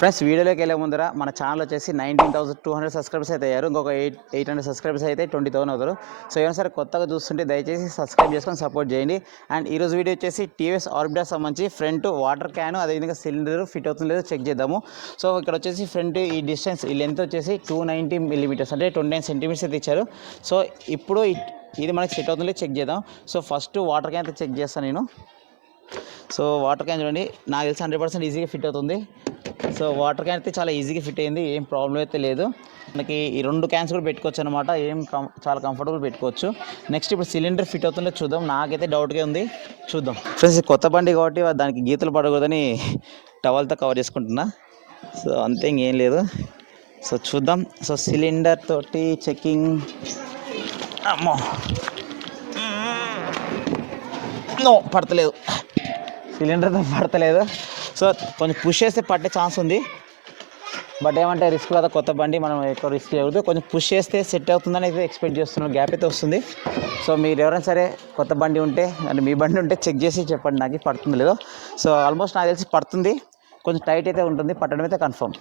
Friends వీడియోలోకి వెళ్ళే ముందర మన ఛానల్ వచ్చేసి 19,200 సబ్స్క్రైబర్స్ అయితే అయ్యారు. ఇంకొక 800 సబ్స్క్రైబర్స్ అయితే 20,000 అవుతారు. సో ఏమైనా సరే కొత్తగా చూస్తుంటే దయచేసి సబ్స్క్రైబ్ చేసుకొని సపోర్ట్ చేయండి. అండ్ ఈరోజు వీడియో వచ్చేసి టీవీఎస్ ఆర్బిటర్ సంబంధించి ఫ్రంట్ వాటర్ క్యాన్ అదేవిధంగా సిలిండర్ ఫిట్ అవుతుందో లేదో చెక్ చేద్దాము. సో ఇక్కడ వచ్చేసి ఫ్రంట్ ఈ డిస్టెన్స్ ఈ లెంత్ వచ్చేసి 290 మిల్లీమీటర్స్ అంటే 29 సెంటీమీటర్స్ అయితే ఇచ్చారు. సో ఇప్పుడు ఇది మనకి సెట్ అవుతుందో చెక్ చేద్దాం. సో ఫస్ట్ వాటర్ క్యాన్ అయితే చెక్ చేస్తాను నేను. సో వాటర్ క్యాన్ చూడండి, నాకు తెలిసి 100% ఈజీగా ఫిట్ అవుతుంది. సో వాటర్ క్యాన్ అయితే చాలా ఈజీగా ఫిట్ అయింది, ఏం ప్రాబ్లం అయితే లేదు. మనకి ఈ 2 క్యాన్స్ కూడా పెట్టుకోవచ్చు అనమాట, చాలా కంఫర్టబుల్ పెట్టుకోవచ్చు. నెక్స్ట్ ఇప్పుడు సిలిండర్ ఫిట్ అవుతుందో చూద్దాం, నాకైతే డౌట్గా ఉంది, చూద్దాం. ఫ్రెండ్స్ కొత్త బండి కాబట్టి దానికి గీతలు పడకూడదని టవల్తో కవర్ చేసుకుంటున్నా. సో అంతే, ఇంకేం లేదు. సో చూద్దాం. సో సిలిండర్ తోటి చెకింగ్. అమ్మో, నో పడతలేదు, సిలిండర్తో పడతలేదు. సో కొంచెం పుష్ చేస్తే పట్టే ఛాన్స్ ఉంది, బట్ ఏమంటే రిస్క్ కదా, కొత్త బండి మనం ఎక్కువ రిస్క్ చేయకూడదు. కొంచెం పుష్ చేస్తే సెట్ అవుతుందని అయితే ఎక్స్పెక్ట్ చేస్తున్నాను, గ్యాప్ అయితే వస్తుంది. సో మీరు ఎవరైనా సరే కొత్త బండి ఉంటే అంటే మీ బండి ఉంటే చెక్ చేసి చెప్పండి నాకు పడుతుంది లేదో. సో ఆల్మోస్ట్ నాకు తెలిసి పడుతుంది, కొంచెం టైట్ అయితే ఉంటుంది, పట్టడం అయితే కన్ఫర్మ్.